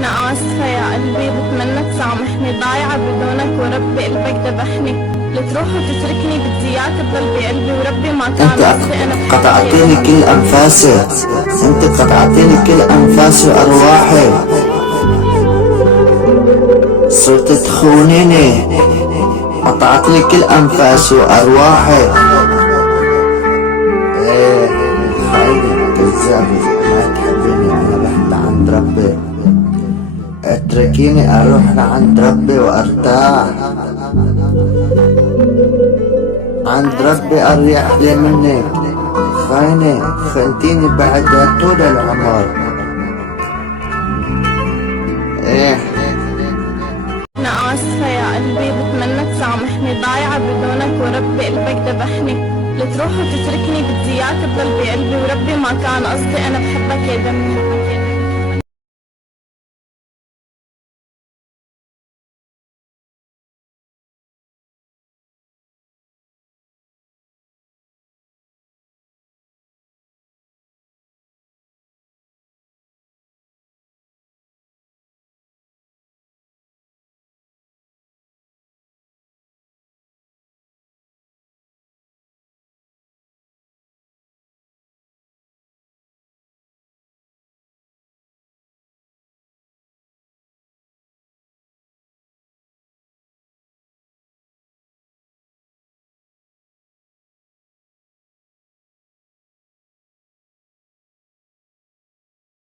أنا آسفة يا قلبي، بتمنى تسامحني، ضايعة بدونك وربي قلبك ذبحني. لتروح وتتركني بدي إياك تضل بقلبي، وربي ما كان انت قصدي أنا بحبك قطعتيني يا كل انفاسي، انت قطعتيني كل انفاسي وارواحي، صرت تخونيني، قطعت لي كل انفاسي وارواحي. ايه خاينة كذابة، ما تحبيني، انا رحت عند ربي، اتركيني اروح لعند ربي وارتاح، عند ربي اريح لي منك. خاينة خنتيني بعدها طول العمر. ايه أنا آسفة يا قلبي، بتمنى تسامحني، ضايعة بدونك وربي قلبك ذبحني. لتروح وتتركني بدي إياك تضل بقلبي، وربي ما كان قصدي أنا بحبك يا دمي.